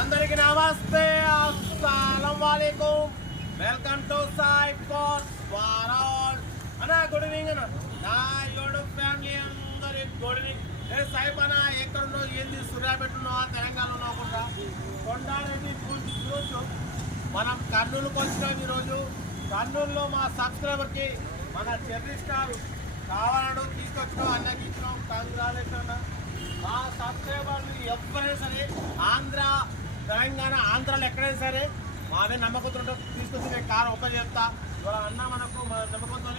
అందరికి నమస్తే అస్సలం వాలేకుం వెల్కమ్ టు సాయి పోస్ట్ వారాల్ అన్న గుడ్ ఈవినింగ్ అన్న. నా యూట్యూబ్ ఫ్యామిలీ అందరి గుడ్ ఈవినింగ్ ఎక్కడ ఉన్నావు ఏంది? సూర్యాపేట ఉన్నావా తెలంగాణ ఉన్నావు కూడా కొండారెడ్డి పూర్తి ఈరోజు మనం కర్నూలుకి వచ్చినాం ఈరోజు. కర్నూలులో మా సబ్స్క్రైబర్కి మన చెర్రీ స్టార్ కావాలడు తీసుకొచ్చినాం అన్నకి ఇచ్చినాం. కంగ్రాలేషన్ అన్న. మా సబ్స్క్రైబర్లు ఎవరైనా సరే ఆంధ్ర తెలంగాణ ఆంధ్రాలో ఎక్కడైనా సరే మాదే నమ్మకంతో తీసుకొచ్చి నేను కార్ ఓపెన్ చేస్తా. ఇవాళ అన్న మనకు మన నమ్మకంతో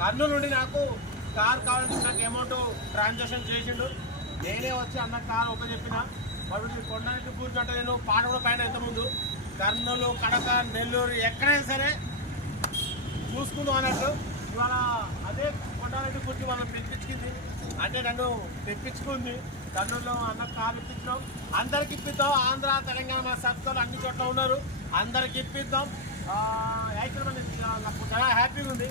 కర్నూలు నుండి నాకు కార్ కావాలని నాకు అమౌంట్ ట్రాన్సాక్షన్ చేసిండు. నేనే వచ్చి అన్న కార్ ఓపెన్ చెప్పిన. వాడు కొండానికి కూర్చుంటే నేను పాట కూడా పైన ఎంతముందు కర్నూలు కడప నెల్లూరు ఎక్కడైనా సరే చూసుకుందాం అన్నట్టు. ఇవాళ అదే కొండారెడ్డి గురించి మనం తెప్పించుకుంది అంటే నన్ను తెప్పించుకుంది. కర్నూలులో అన్న కాలు ఇప్పించడం అందరికి ఇప్పిద్దాం. ఆంధ్ర తెలంగాణ మన సబ్స్క్రైబర్ అన్ని చోట్ల ఉన్నారు. అందరికి ఇప్పిద్దాం. యాక్చువల్గా నాకు చాలా హ్యాపీగా ఉంది.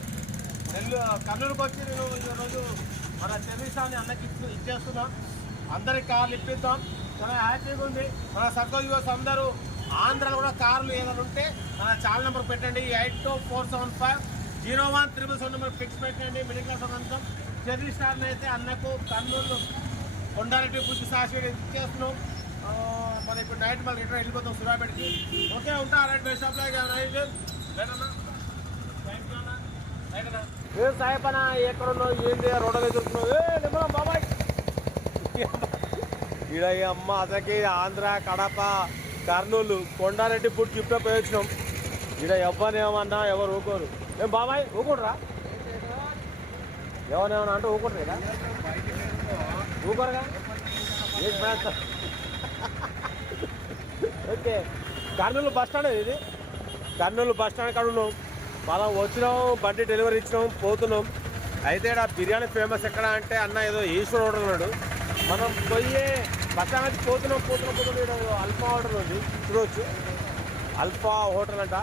నెల్లూరు కర్నూలుకి వచ్చి నేను ఈరోజు మన టెలివిజన్ అన్నకి ఇచ్చేస్తున్నాం. అందరికి కార్లు ఇప్పిద్దాం. చాలా హ్యాపీగా ఉంది. మన సర్కల్ యూఎస్ అందరూ ఆంధ్రలో కూడా కార్లు ఏదైనా ఉంటే మన ఛానల్ నెంబర్ పెట్టండి. Eight two four seven five. Zero one triple seven number fix పెట్టండి. మిడిల్ క్లాస్ అంతం చెర్రీ స్టార్ని అయితే అన్నకు కర్నూలు కొండారెడ్డి బుద్ధి సాక్షి ఇచ్చేస్తున్నాం. మరి ఇప్పుడు నైట్ మళ్ళీ రిటర్న్ వెళ్ళిపోతాం సురాపేటకి ఓకే ఉంటా right best of like right ఏ సాయపన ఎక్కడ ఉన్నావు ఏంది రోడ్డు దగ్గరున్నావు ఏ నిమ్మలం బాబాయ్. ఈడ అమ్మ అతకి ఆంధ్ర కడప కర్నూలు కొండారెడ్డి పుట్టి గిఫ్ట్ ప్రయోజనం. ఈడ ఎవ్వనేమన్నా ఎవరు ఊకోరు. ఏం బాబాయ్ ఊకుంటారా ఎవరేమన్నా అంటే ఊకుంటారు కదా ఏం ఓకే కర్నూలు బస్ స్టాండ్ ఇది. కర్నూలు బస్ స్టాండ్ కాడ ఉన్నాం. మనం వచ్చినాం బండి డెలివరీ ఇచ్చినాం పోతున్నాం. అయితే ఇక్కడ బిర్యానీ ఫేమస్ ఎక్కడ అంటే అన్న ఏదో ఈశ్వర్ ఆర్డర్ ఉన్నాడు. మనం పోయి బస్ స్టాండ్ పోతున్నాం పోతున్నాం పోతున్నాం అల్ఫా హోటల్ ఉంది. చూడవచ్చు అల్ఫా హోటల్ అంట.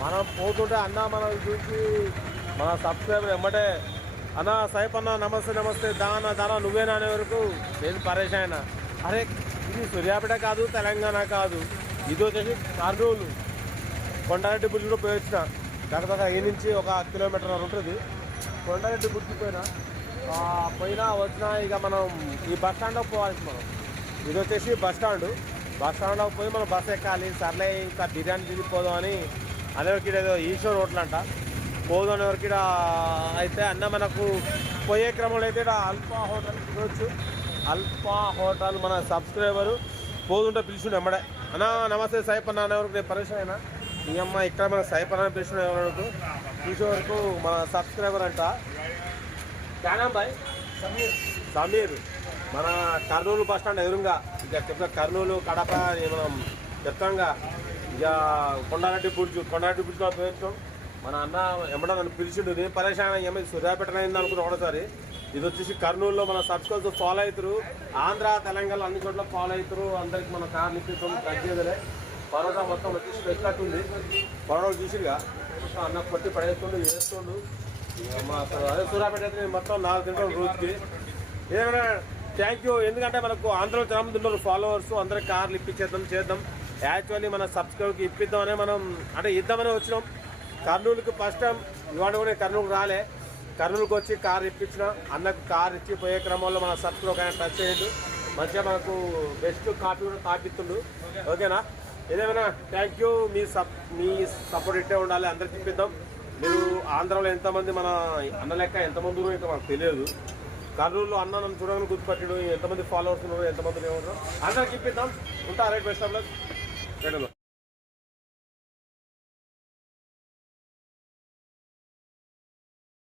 మనం పోతుంటే అన్న మనం చూసి మన సబ్స్క్రైబర్ ఎమ్మటే అన్న సైప్ అన్న నమస్తే నమస్తే దాన దాన నువ్వేనా? అనే వరకు నేను పరేషాయన అరే ఇది సూర్యాపేట కాదు తెలంగాణ కాదు. ఇది వచ్చేసి కర్నూలు. కొండారెడ్డి బుద్ధి కూడా పోయొచ్చిన దగ్గర ఈ నుంచి ఒక కిలోమీటర్ ఉంటుంది. కొండారెడ్డి బుద్ధి పోయినా. పోయినా వచ్చినా ఇక మనం ఈ బస్ స్టాండ్లో పోవాలి మనం. ఇది వచ్చేసి బస్ స్టాండ్ బస్ స్టాండ్లో పోయి మనం బస్ ఎక్కాలి. సర్లే ఇంకా బిర్యానీ తిరిగిపోదాం అని అనేవరికి ఏదో ఈశ్వర్ హోటల్ అంట. పోదాం వరకు అయితే అన్న మనకు పోయే క్రమంలో అయితే ఈడ అల్ఫా హోటల్ చూడొచ్చు. అల్ఫా హోటల్ మన సబ్స్క్రైబరు. పోదుంటే పిలిచిండు అమ్మడే అన్న నమస్తే సాయిప్ అన్న అనేవరకు నేను పరిచయం అయినా? ఈ అమ్మ ఇక్కడ మన సాయిప్ అని పిలిచిన ఎవరకు చూసే వరకు మన సబ్స్క్రైబర్ అంట. క్యానాం బాయ్? సమీర్. మన కర్నూలు బస్ స్టాండ్ ఎదురుగా. ఇక చెప్తా కర్నూలు కడప మనం చెప్తాంగా. ఇక కొండారెడ్డి బ్రిడ్జ్ కొండారెడ్డి బుడ్జులో పేర్చాం మన అన్న ఎమ్మడ నన్ను పిలిచిండు నేను పరేషాన ఏమై సూర్యాపేట అయింది అనుకున్నా ఇది వచ్చేసి కర్నూలులో మన సబ్స్కల్స్ ఫాలో అవుతారు ఆంధ్ర తెలంగాణ అన్ని చోట్ల ఫాలో అవుతారు అందరికి మన కార్లు ఇప్పిస్తాం తగ్గేదిలే పరోటా మొత్తం వచ్చేసి పెట్టినట్టుంది ఉంది. పరోటా చూసిగా అన్న కొట్టి పడేస్తుండు వేస్తుండు అదే సూర్యాపేట అయితే నేను మొత్తం నాలుగు తింటాం రోజుకి. ఏమైనా థ్యాంక్ యూ ఎందుకంటే మనకు ఆంధ్రలో చాలా మంది ఉన్నారు ఫాలోవర్స్ అందరికి కార్లు ఇప్పించేద్దాం చేద్దాం. యాక్చువల్లీ మన సబ్స్క్రైబ్కి ఇప్పిద్దామనే మనం అంటే ఇద్దామని వచ్చినాం. కర్నూలుకి ఫస్ట్ టైం ఇవాళ కూడా నేను కర్నూలుకి రాలే. కర్నూలుకి వచ్చి కార్ ఇప్పించిన అన్నకు కార్ ఇచ్చి పోయే క్రమంలో మన సబ్స్క్రైబ్ అయినా ఆయన టచ్ చేయండు మంచిగా మనకు బెస్ట్ కాపీ కూడా కాపిస్తుండు ఓకేనా? ఏదేమైనా థ్యాంక్ యూ మీ సప్ మీ సపోర్ట్ ఇట్టే ఉండాలి. అందరికి ఇప్పిద్దాం. మీరు ఆంధ్రాలో ఎంతమంది మన అన్న లెక్క ఎంతమంది ఉన్నారో ఇంకా మనకు తెలియదు. కర్నూలులో అన్న నన్ను చూడగానే ఎంతమంది ఫాలోవర్స్ ఉన్నారు ఎంతమంది ఉన్నారు అందరికి ఇప్పిద్దాం. ఉంటా రైట్ బెస్ట్ ఆఫ్ లక్ കേട്ടല്ലോ